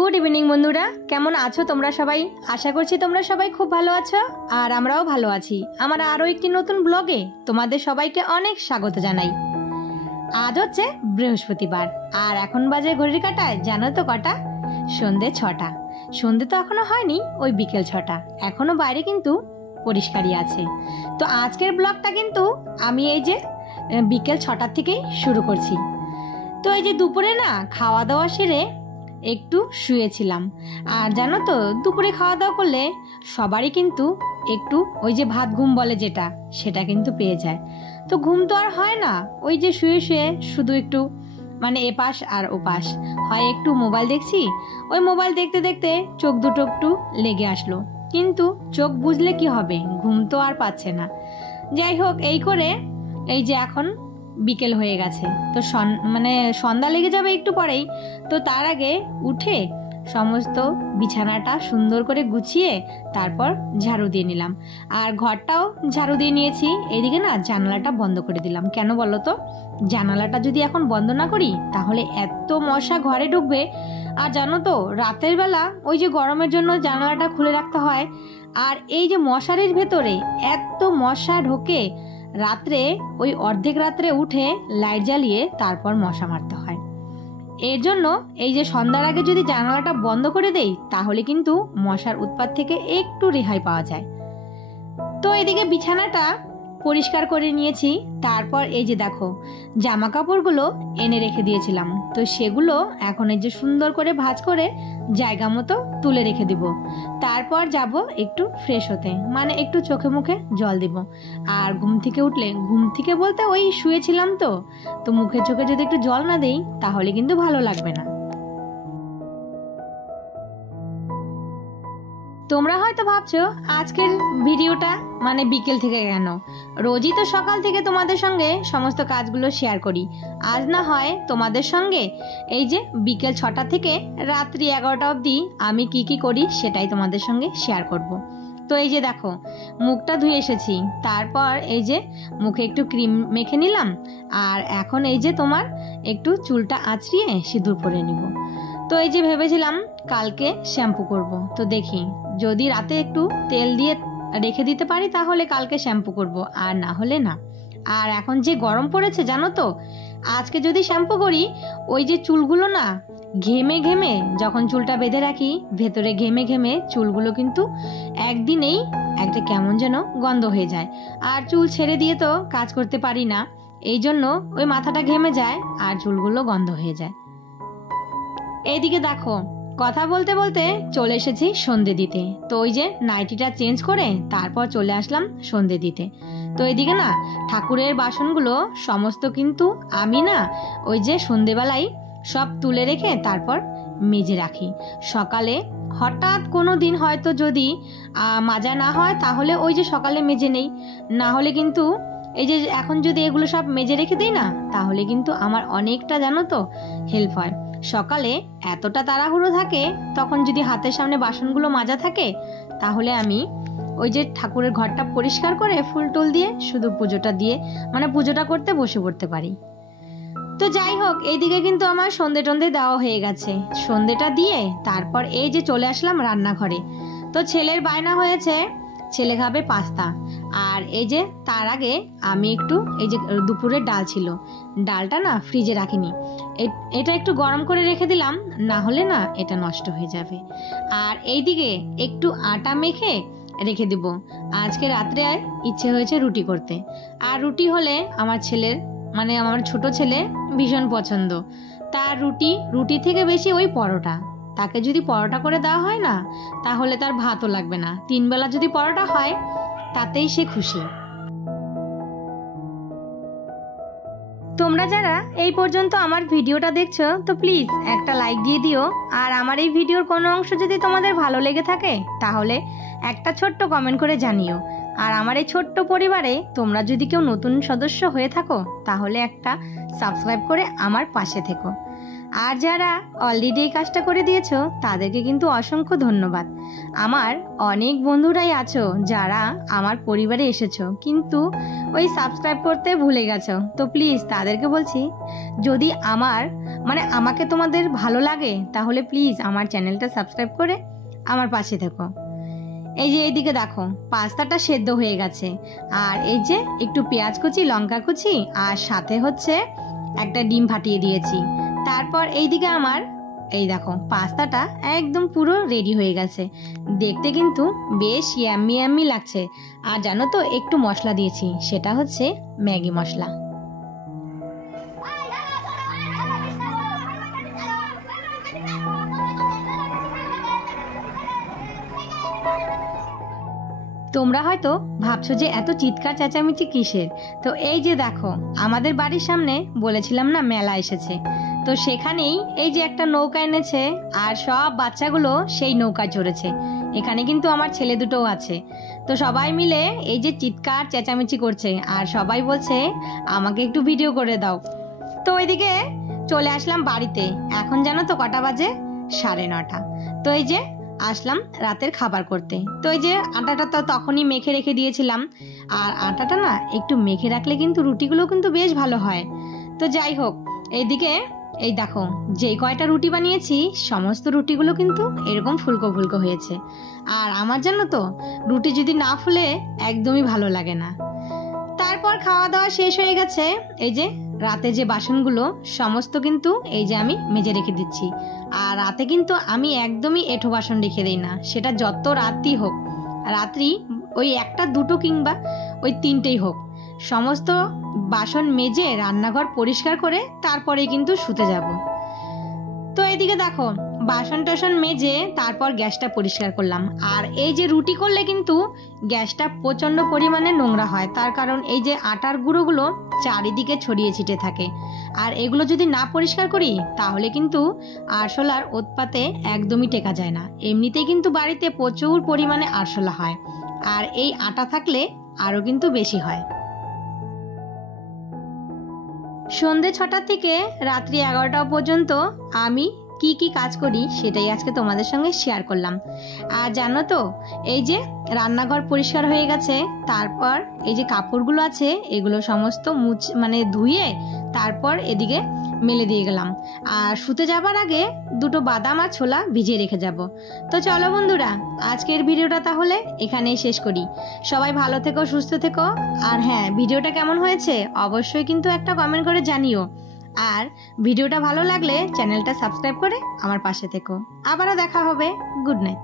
Good evening बंधुरा केमन आछो तोमरा सबाई आशा करछि तोमरा सबाई खूब भालो आछो और आमराओ भालो आछि। आमार आरो एकटी नतुन ब्लगे तोमादेर सबाइके अनेक स्वागत जानाई। आज होच्छे बृहस्पतिवार और एखन बाजे घड़िर काटाय जानो तो कटा सन्ধ্যে ৬টা। सन्ধ্যে तो एखोनो हयनि ओई बिकेल ৬টা एखोनो बाइरे किन्तु परिष्कारी आछे। तो आजकेर ब्लगटा किन्तु आमी एई जे बिकेल ৬টার থেকেই शुरू करछि। तो এই যে দুপুরে না খাওয়া দাওয়া সেরে একটু শুয়েছিলাম। আর জানো তো দুপুরে খাওয়া দাওয়া করলে সবারই কিন্তু একটু ওই যে ভাত ঘুম বলে যেটা সেটা কিন্তু পেয়ে যায়। তো ঘুম তো আর হয় না, ওই যে শুয়ে শুয়ে শুধু একটু মানে এপাশ আর ওপাশ হয়, একটু মোবাইল দেখছি, ওই মোবাইল দেখতে দেখতে চোখ দুটো একটু লেগে আসলো। কিন্তু চোখ বুঝলে কি হবে, ঘুম তো আর পাচ্ছে না। যাই হোক, এই করে এই যে এখন বিকেল হয়ে গেছে, তো মানে সন্ধ্যা লেগে যাবে একটু পরেই। তো তার আগে উঠে সমস্ত বিছানাটা সুন্দর করে গুছিয়ে তারপর ঝাড়ু দিয়ে নিলাম, আর ঘরটাও ঝাড়ু দিয়ে নিয়েছি। এদিকে না জানালাটা বন্ধ করে দিলাম। কেন বলো তো, জানালাটা যদি এখন বন্ধ না করি তাহলে এত মশা ঘরে ঢুকবে। আর জানো তো রাতের বেলা ওই যে গরমের জন্য জানালাটা খুলে রাখতে হয়, আর এই যে মশারির ভেতরে এত মশা ঢোকে, রাত্রে ওই অর্ধেক রাত্রে উঠে লাইট জ্বালিয়ে তারপর মশা মারতে হয়। এর জন্য এই যে সন্ধ্যার আগে যদি জানালাটা বন্ধ করে দেই তাহলে কিন্তু মশার উৎপাত থেকে একটু রেহাই পাওয়া যায়। তো এদিকে বিছানাটা পরিষ্কার করে নিয়েছি। তারপর এই যে দেখো জামা কাপড়গুলো এনে রেখে দিয়েছিলাম, তো সেগুলো এখন এই যে সুন্দর করে ভাঁজ করে জায়গা মতো তুলে রেখে দিব। তারপর যাব একটু ফ্রেশ হতে, মানে একটু চোখে মুখে জল দিব। আর ঘুম থেকে উঠলে, ঘুম থেকে বলতে ওই শুয়েছিলাম তো মুখে চোখে যদি একটু জল না দেই তাহলে কিন্তু ভালো লাগবে না। তোমরা হয়তো ভাবছো আজকের ভিডিওটা মানে বিকেল থেকে কেন, রোজই তো সকাল থেকে তোমাদের সঙ্গে সমস্ত কাজগুলো শেয়ার করি। আজ না হয় তোমাদের সঙ্গে এই যে বিকেল ৬টা থেকে রাত্রি ১১টা অবধি আমি কি কি করি সেটাই তোমাদের সঙ্গে শেয়ার করব। তো এই যে দেখো মুখটা ধুয়ে এসেছি, তারপর এই যে মুখে একটু ক্রিম মেখে নিলাম, আর এখন এই যে তোমার একটু চুলটা আঁচড়িয়ে সিঁদুর পরে নিব। তো এই যে ভেবেছিলাম কালকে শ্যাম্পু করব, তো দেখি যদি রাতে একটু তেল দিয়ে রেখে দিতে পারি তাহলে কালকে শ্যাম্পু করব, আর না হলে না। আর এখন যে গরম পড়েছে জানো তো, আজকে যদি শ্যাম্পু করি ওই যে চুলগুলো না ঘেমে ঘেমে, যখন চুলটা বেঁধে রাখি ভেতরে ঘেমে ঘেমে চুলগুলো কিন্তু একদিনেই একটা কেমন যেন গন্ধ হয়ে যায়। আর চুল ছেড়ে দিয়ে তো কাজ করতে পারি না, এই জন্য ওই মাথাটা ঘেমে যায় আর চুলগুলো গন্ধ হয়ে যায়। এইদিকে দেখো কথা বলতে বলতে চলে এসেছি সন্ধে দিতে। তো ওই যে নাইটিটা চেঞ্জ করে তারপর চলে আসলাম সন্ধে দিতে। তো এইদিকে না ঠাকুরের বাসনগুলো সমস্ত কিন্তু আমি না ওই যে সন্ধেবেলায় সব তুলে রেখে তারপর মেজে রাখি। সকালে হঠাৎ কোনো দিন হয়তো যদি মাজা না হয় তাহলে ওই যে সকালে মেজে নেই, না হলে কিন্তু এই যে এখন যদি এগুলো সব মেজে রেখে দিই না তাহলে কিন্তু আমার অনেকটা জানো তো হেল্প হয়। সকালে এতটা তাড়াহুড়ো থাকে, তখন যদি হাতের সামনে বাসনগুলো মাজা থাকে তাহলে আমি ওই যে ঠাকুরের ঘরটা পরিষ্কার করে ফুল টুল দিয়ে শুধু পুজোটা দিয়ে মানে পুজোটা করতে বসে পড়তে পারি। তো যাই হোক, এইদিকে কিন্তু আমার সন্ধে টন্ধে দেওয়া হয়ে গেছে। সন্ধেটা দিয়ে তারপর এই যে চলে আসলাম রান্নাঘরে। তো ছেলের বায়না হয়েছে, ছেলে খাবে পাস্তা। আর এই যে তার আগে আমি একটু এই যে দুপুরের ডাল ছিল, ডালটা না ফ্রিজে রাখিনি, এটা একটু গরম করে রেখে দিলাম, না হলে না এটা নষ্ট হয়ে যাবে। আর এইদিকে একটু আটা মেখে রেখে দিব, আজকে রাত্রে ইচ্ছে হয়েছে রুটি করতে। আর রুটি হলে আমার ছেলের মানে আমার ছোট ছেলে ভীষণ পছন্দ, তার রুটি থেকে বেশি ওই পরোটা। তাকে যদি পরোটা করে দেওয়া হয় না তাহলে তার ভাতও লাগবে না, ৩ বেলা যদি পরোটা হয় তাতেই সে খুশি। তোমরা যারা এই পর্যন্ত আমার ভিডিওটা দেখছো তো প্লিজ একটা লাইক দিয়ে দিও, আর আমার এই ভিডিওর কোনো অংশ যদি তোমাদের ভালো লেগে থাকে তাহলে একটা ছোট্ট কমেন্ট করে জানিও। আর আমার এই ছোট্ট পরিবারে তোমরা যদি কেউ নতুন সদস্য হয়ে থাকো তাহলে একটা সাবস্ক্রাইব করে আমার পাশে থেকো। আর যারা অলরেডি এই কাজটা করে দিয়েছো তাদেরকে কিন্তু অসংখ্য ধন্যবাদ। আমার অনেক বন্ধুরাই আছো যারা আমার পরিবারে এসেছো কিন্তু ওই সাবস্ক্রাইব করতে ভুলে গেছো। তো প্লিজ তাদেরকে বলছি, যদি আমাকে তোমাদের ভালো লাগে তাহলে প্লিজ আমার চ্যানেলটা সাবস্ক্রাইব করে আমার পাশে থেকো। এই যে এইদিকে দেখো পাস্তাটা সেদ্ধ হয়ে গেছে, আর এই যে একটু পেঁয়াজ কুচি, লঙ্কা কুচি, আর সাথে হচ্ছে একটা ডিম ফাটিয়ে দিয়েছি। তারপর এইদিকে আমার এই দেখো পাস্তাটা একদম পুরো রেডি হয়ে গেছে। দেখতে কিন্তু বেশ ইয়াম্মি ইয়াম্মি লাগছে। আর জানো তো একটু মশলা দিয়েছি, সেটা হচ্ছে ম্যাগি মশলা। তোমরা হয়তো ভাবছো যে এত চিৎকার চেঁচামেচি কিসের। তো এই যে দেখো আমাদের বাড়ির সামনে বলেছিলাম না মেলা এসেছে, তো সেখানেই এই যে একটা নৌকা এনেছে আর সব বাচ্চাগুলো সেই নৌকায় চড়েছে। এখানে কিন্তু আমার ছেলে দুটোও আছে। তো সবাই মিলে এই যে চিৎকার চেঁচামেচি করছে আর সবাই বলছে আমাকে একটু ভিডিও করে দাও। তো ওইদিকে চলে আসলাম বাড়িতে। এখন জানো তো কটা বাজে? 9:30। তো এই যে আসলাম রাতের খাবার করতে। তো এই যে আটাটা তো তখনই মেখে রেখে দিয়েছিলাম, আর আটাটা না একটু মেখে রাখলে কিন্তু রুটিগুলো কিন্তু বেশ ভালো হয়। তো যাই হোক, এইদিকে এই দেখো যে কয়টা রুটি বানিয়েছি সমস্ত রুটিগুলো কিন্তু এরকম ফুলকো ফুলকো হয়েছে। আর আমার জানো তো রুটি যদি না ফুলে একদমই ভালো লাগে না। তারপর খাওয়া দাওয়া শেষ হয়ে গেছে। এই যে রাতে যে বাসনগুলো সমস্ত কিন্তু এই যে আমি মেজে রেখে দিচ্ছি। আর রাতে কিন্তু আমি একদমই এঁঠো বাসন রেখে দিই না, সেটা যত রাতই হোক, রাত্রি ওই 1টা 2টো কিংবা ওই 3টেই হোক, সমস্ত বাসন মেজে রান্নাঘর পরিষ্কার করে তারপরে কিন্তু শুতে যাব। তো এইদিকে দেখো বাসন টাসন মেজে তারপর গ্যাসটা পরিষ্কার করলাম। আর এই যে রুটি করলে কিন্তু গ্যাসটা প্রচণ্ড পরিমাণে নোংরা হয়, তার কারণ এই যে আটার গুঁড়োগুলো চারিদিকে ছড়িয়ে ছিটে থাকে। আর এগুলো যদি না পরিষ্কার করি তাহলে কিন্তু আরশোলার উৎপাতে একদমই টেকা যায় না। এমনিতেই কিন্তু বাড়িতে প্রচুর পরিমাণে আরশোলা হয়, আর এই আটা থাকলে আরও কিন্তু বেশি হয়। সন্ধে 6টা থেকে রাত্রি 11টা পর্যন্ত আমি কি কি কাজ করি সেটাই আজকে তোমাদের সঙ্গে শেয়ার করলাম। আর জানো তো এই যে রান্নাঘর পরিষ্কার হয়ে গেছে, তারপর এই যে কাপড়গুলো আছে এগুলো সমস্ত ধুয়ে তারপর এদিকে মেলে দিয়ে গেলাম। আর শুতে যাবার আগে 2টো বাদাম আর ছোলা ভিজিয়ে রেখে যাব। তো চলো বন্ধুরা, আজকের ভিডিওটা তাহলে এখানেই শেষ করি। সবাই ভালো থেকো, সুস্থ থেকো। আর হ্যাঁ, ভিডিওটা কেমন হয়েছে অবশ্যই কিন্তু একটা কমেন্ট করে জানিও। আর ভিডিওটা ভালো লাগলে চ্যানেলটা সাবস্ক্রাইব করে আমার পাশে থেকো। আবারও দেখা হবে। Good night.